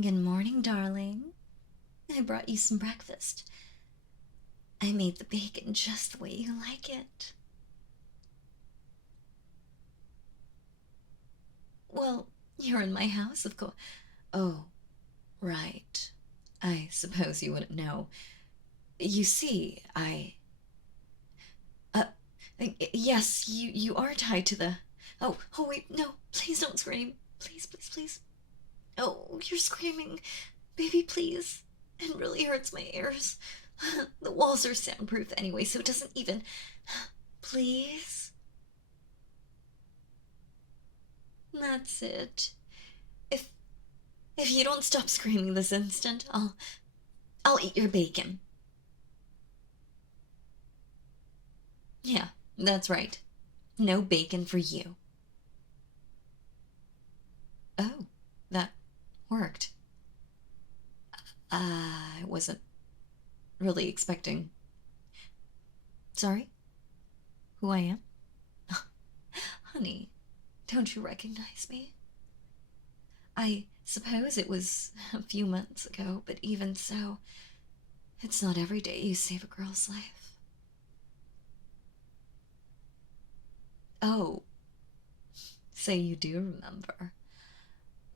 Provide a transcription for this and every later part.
Good morning, darling. I brought you some breakfast. I made the bacon just the way you like it. Well, you're in my house, of course. Oh, right. I suppose you wouldn't know. You see, Uh, yes, you are tied to the. Oh, wait, no, please don't scream. Please, please, please. Oh, you're screaming. Baby, please. It really hurts my ears. The walls are soundproof anyway, so it doesn't even. Please? That's it. If if you don't stop screaming this instant, I'll eat your bacon. Yeah, that's right. No bacon for you. Oh, that worked. I wasn't really expecting. Sorry? Who I am? Honey, don't you recognize me? I suppose it was a few months ago, but even so, it's not every day you save a girl's life. Oh, so you do remember.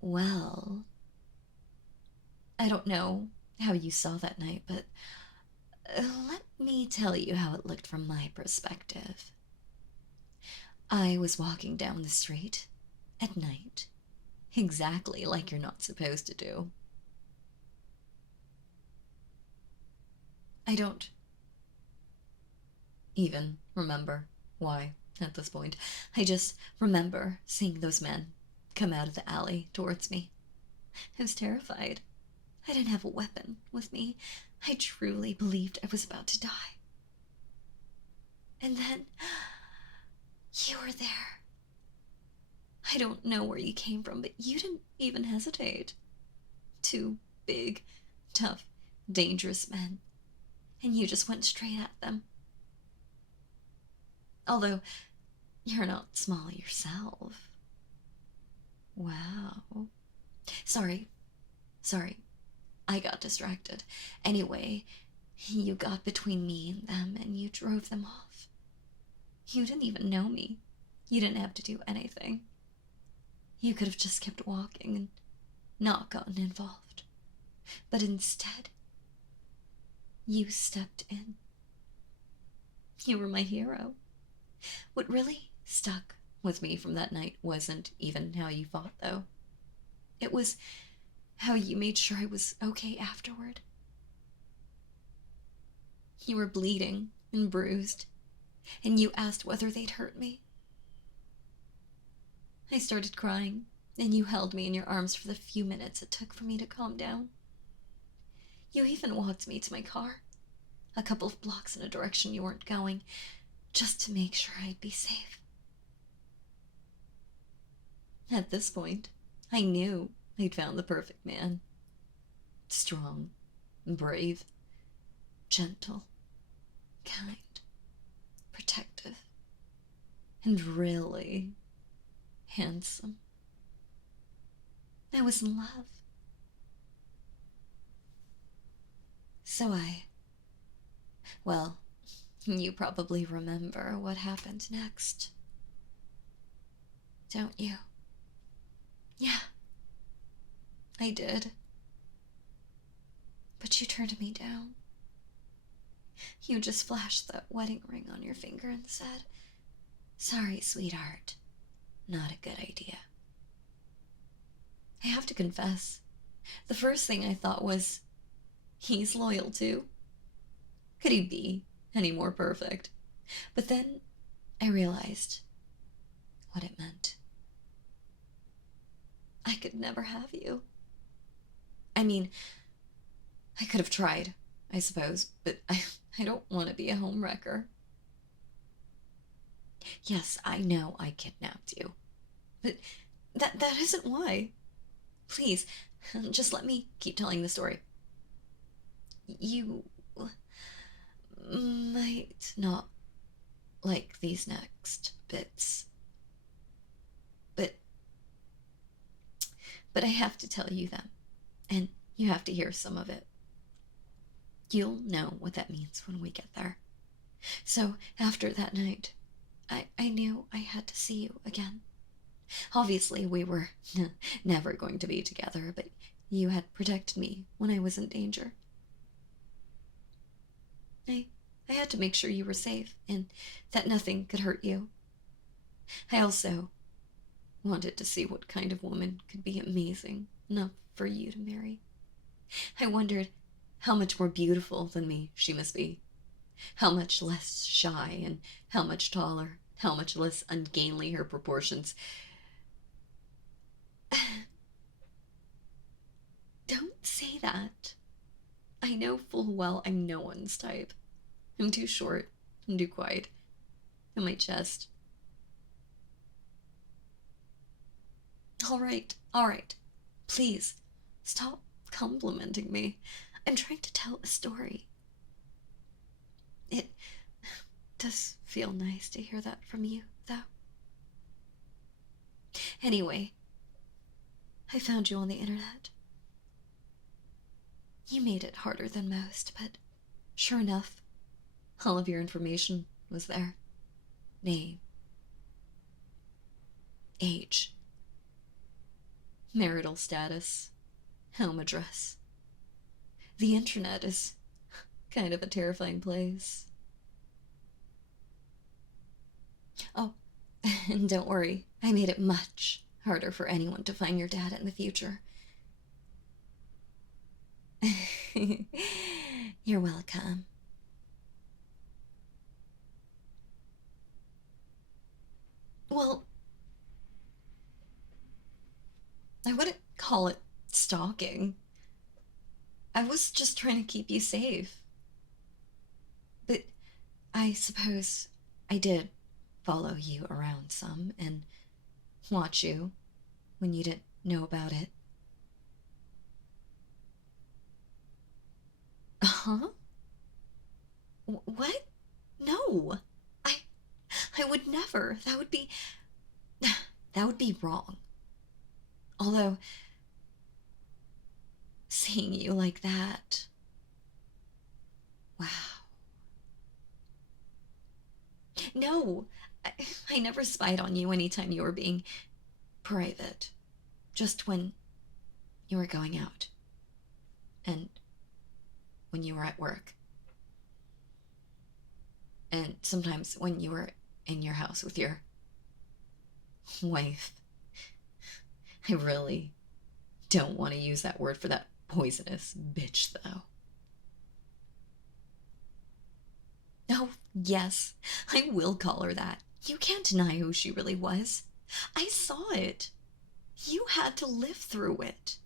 Well, I don't know how you saw that night, but let me tell you how it looked from my perspective. I was walking down the street at night, exactly like you're not supposed to do. I don't even remember why at this point. I just remember seeing those men come out of the alley towards me. I was terrified. I didn't have a weapon with me. I truly believed I was about to die. And then you were there. I don't know where you came from, but you didn't even hesitate. Two big, tough, dangerous men, and you just went straight at them. Although, you're not small yourself. Wow. Sorry, sorry, I got distracted. Anyway, you got between me and them and you drove them off. You didn't even know me. You didn't have to do anything. You could have just kept walking and not gotten involved. But instead, you stepped in. You were my hero. What really stuck with me from that night wasn't even how you fought, though. It was how you made sure I was okay afterward. You were bleeding and bruised, and you asked whether they'd hurt me. I started crying, and you held me in your arms for the few minutes it took for me to calm down. You even walked me to my car, a couple of blocks in a direction you weren't going, just to make sure I'd be safe. At this point, I knew I'd found the perfect man. Strong, brave, gentle, kind, protective, and really handsome. I was in love. So well, you probably remember what happened next, don't you? Yeah, I did. But you turned me down. You just flashed that wedding ring on your finger and said, "Sorry, sweetheart, not a good idea." I have to confess, the first thing I thought was, he's loyal too. Could he be any more perfect? But then I realized what it meant. I could never have you. I mean, I could have tried, I suppose, but I don't want to be a homewrecker. Yes, I know I kidnapped you, but that isn't why. Please, just let me keep telling the story. You might not like these next bits, but I have to tell you them. You have to hear some of it. You'll know what that means when we get there. So, after that night, I knew I had to see you again. Obviously, we were never going to be together, but you had protected me when I was in danger. I, I had to make sure you were safe and that nothing could hurt you. I also wanted to see what kind of woman could be amazing enough for you to marry. I wondered how much more beautiful than me she must be, how much less shy and how much taller, how much less ungainly her proportions. Don't say that. I know full well I'm no one's type. I'm too short and too quiet. And my chest. All right. Please, stop complimenting me. I'm trying to tell a story. It does feel nice to hear that from you, though. Anyway, I found you on the internet. You made it harder than most, but sure enough, all of your information was there. Name, age, marital status, home address. The internet is kind of a terrifying place. Oh, and don't worry, I made it much harder for anyone to find your dad in the future. You're welcome. Well, I wouldn't call it stalking. I was just trying to keep you safe. But I suppose I did follow you around some and watch you when you didn't know about it. Huh? What? No. I I would never. That would be wrong. Although seeing you like that. Wow. No. I, I never spied on you anytime you were being private. Just when you were going out. And when you were at work. And sometimes when you were in your house with your wife. I really don't want to use that word for that poisonous bitch, though. Oh, yes, I will call her that. You can't deny who she really was. I saw it. You had to live through it.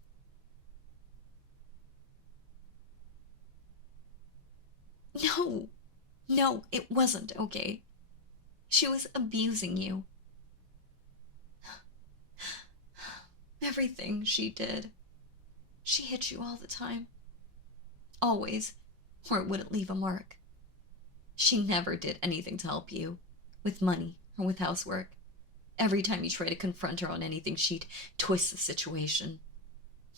No, no, it wasn't okay. She was abusing you. Everything she did. She hit you all the time. Always, or it wouldn't leave a mark. She never did anything to help you, with money or with housework. Every time you try to confront her on anything, she'd twist the situation,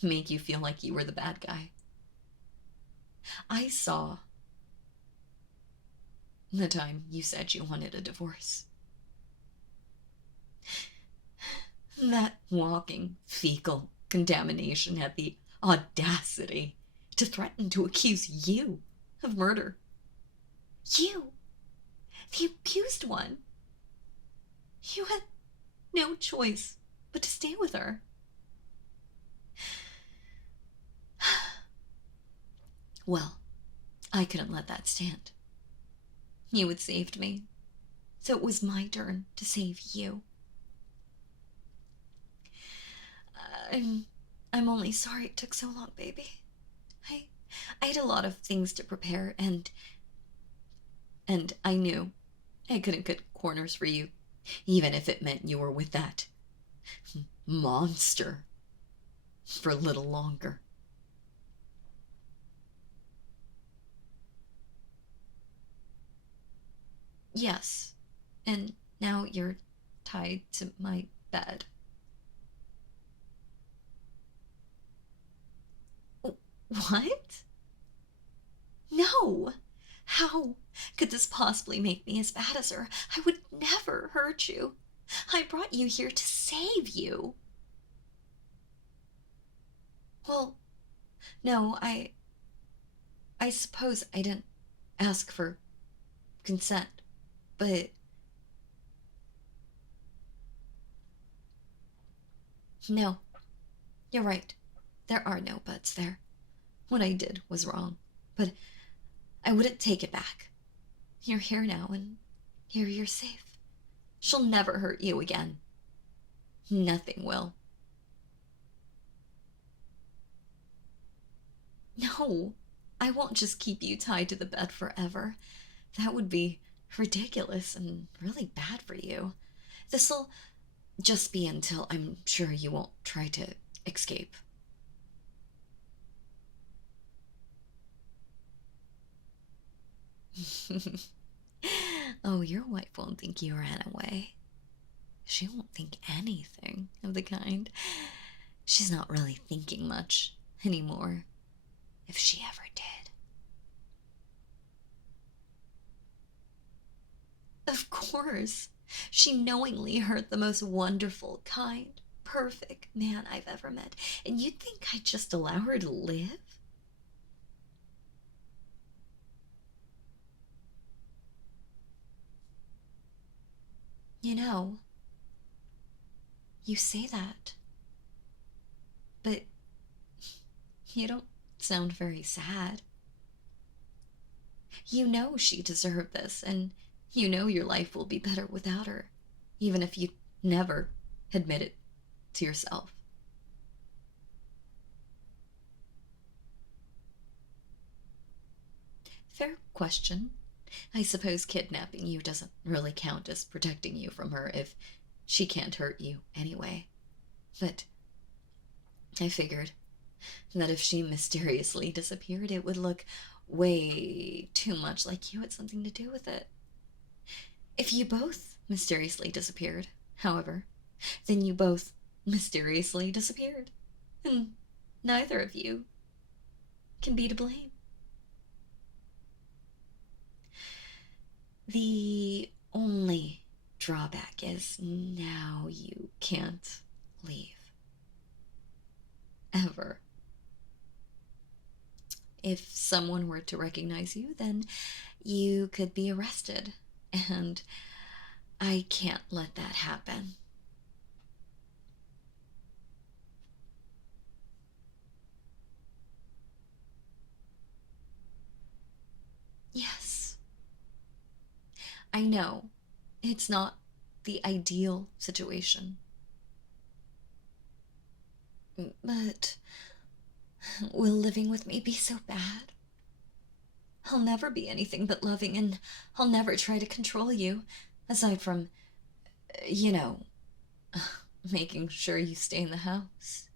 make you feel like you were the bad guy. I saw the time you said you wanted a divorce. That walking fecal contamination had the audacity to threaten to accuse you of murder. You, the abused one. You had no choice but to stay with her. Well, I couldn't let that stand. You had saved me, so it was my turn to save you. I'm only sorry it took so long, baby. I I had a lot of things to prepare, and I knew I couldn't cut corners for you, even if it meant you were with that monster for a little longer. Yes, and now you're tied to my bed. What? No! How could this possibly make me as bad as her? I would never hurt you. I brought you here to save you. Well, no, I suppose I didn't ask for consent, but no, you're right. There are no buts there. What I did was wrong, but I wouldn't take it back. You're here now, and here you're safe. She'll never hurt you again. Nothing will. No, I won't just keep you tied to the bed forever. That would be ridiculous and really bad for you. This'll just be until I'm sure you won't try to escape. Oh, your wife won't think you ran away. She won't think anything of the kind. She's not really thinking much anymore, if she ever did. Of course, she knowingly hurt the most wonderful, kind, perfect man I've ever met, and you'd think I'd just allow her to live? You know, you say that, but you don't sound very sad. You know she deserved this, and you know your life will be better without her, even if you never admit it to yourself. Fair question. I suppose kidnapping you doesn't really count as protecting you from her if she can't hurt you anyway. But I figured that if she mysteriously disappeared, it would look way too much like you had something to do with it. If you both mysteriously disappeared, however, then you both mysteriously disappeared. And neither of you can be to blame. The only drawback is now you can't leave. Ever. If someone were to recognize you, then you could be arrested, and I can't let that happen. Yes, I know it's not the ideal situation, but will living with me be so bad? I'll never be anything but loving, and I'll never try to control you, aside from, you know, making sure you stay in the house.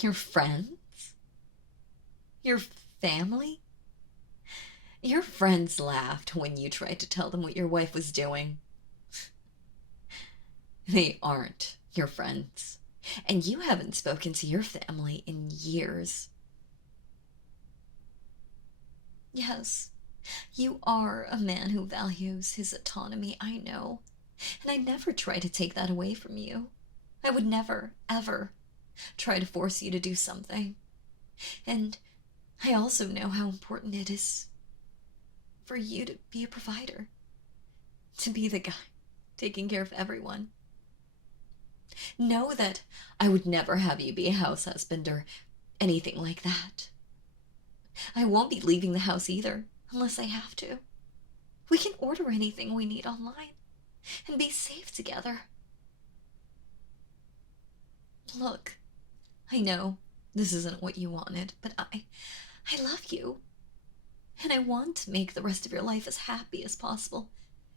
Your friends? Your family? Your friends laughed when you tried to tell them what your wife was doing. They aren't your friends. And you haven't spoken to your family in years. Yes, you are a man who values his autonomy, I know. And I'd never try to take that away from you. I would never, ever try to force you to do something. And I also know how important it is for you to be a provider, to be the guy taking care of everyone. Know that I would never have you be a house husband or anything like that. I won't be leaving the house either, unless I have to. We can order anything we need online and be safe together. Look, I know this isn't what you wanted, but I love you. And I want to make the rest of your life as happy as possible,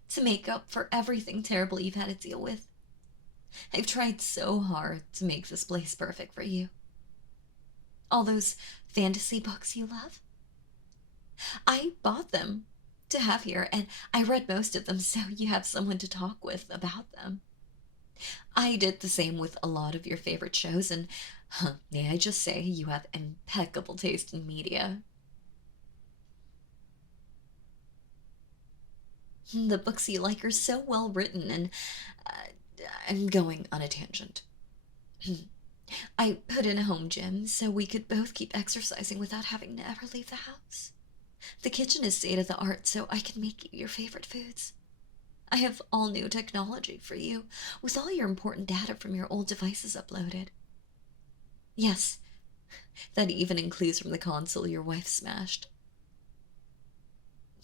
to make up for everything terrible you've had to deal with. I've tried so hard to make this place perfect for you. All those fantasy books you love, I bought them to have here, and I read most of them so you have someone to talk with about them. I did the same with a lot of your favorite shows, and may I just say, you have impeccable taste in media. The books you like are so well written, and I'm going on a tangent. I put in a home gym so we could both keep exercising without having to ever leave the house. The kitchen is state of the art so I can make you your favorite foods. I have all new technology for you, with all your important data from your old devices uploaded. Yes, that even includes from the console your wife smashed.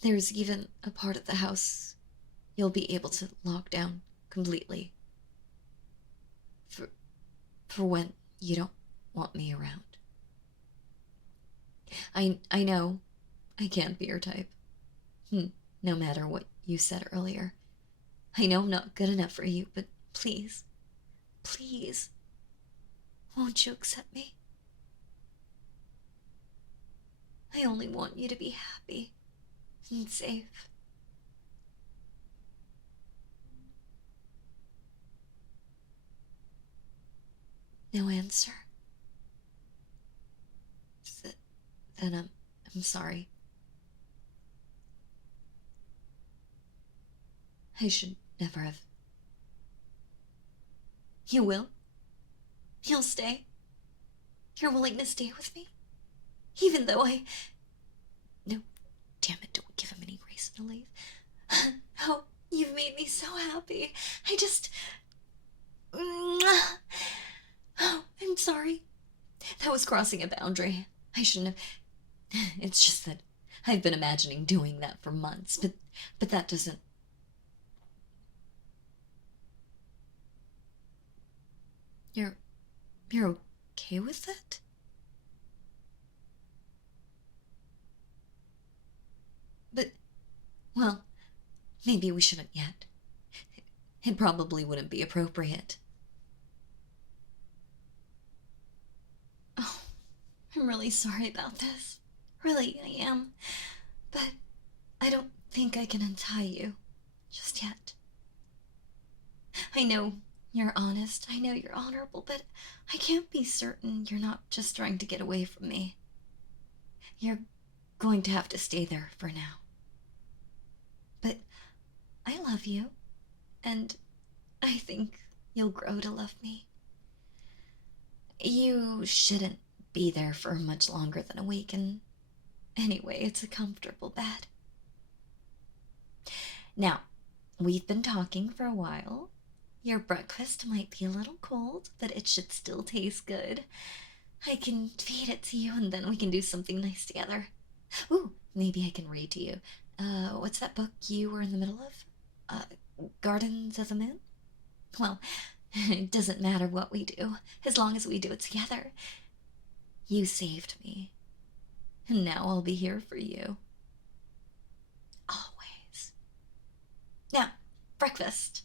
There's even a part of the house you'll be able to lock down completely. For when you don't want me around. I know I can't be your type. No matter what you said earlier. I know I'm not good enough for you, but please, please, won't you accept me? I only want you to be happy and safe. No answer. Then I'm sorry. I should never have. You will? You'll stay? You're willing to stay with me? Even though I... No, damn it, don't give him any reason to leave. Oh, you've made me so happy. I just... Oh, I'm sorry. That was crossing a boundary. I shouldn't have... It's just that I've been imagining doing that for months, but that doesn't... You're okay with it? But, well, maybe we shouldn't yet. It probably wouldn't be appropriate. Oh, I'm really sorry about this. Really, I am. But I don't think I can untie you just yet. I know you're honest, I know you're honorable, but I can't be certain you're not just trying to get away from me. You're going to have to stay there for now. But I love you, and I think you'll grow to love me. You shouldn't be there for much longer than a week, and anyway, it's a comfortable bed. Now, we've been talking for a while. Your breakfast might be a little cold, but it should still taste good. I can feed it to you, and then we can do something nice together. Ooh, maybe I can read to you. What's that book you were in the middle of? Gardens of the Moon? Well, it doesn't matter what we do, as long as we do it together. You saved me, and now I'll be here for you. Always. Now, breakfast.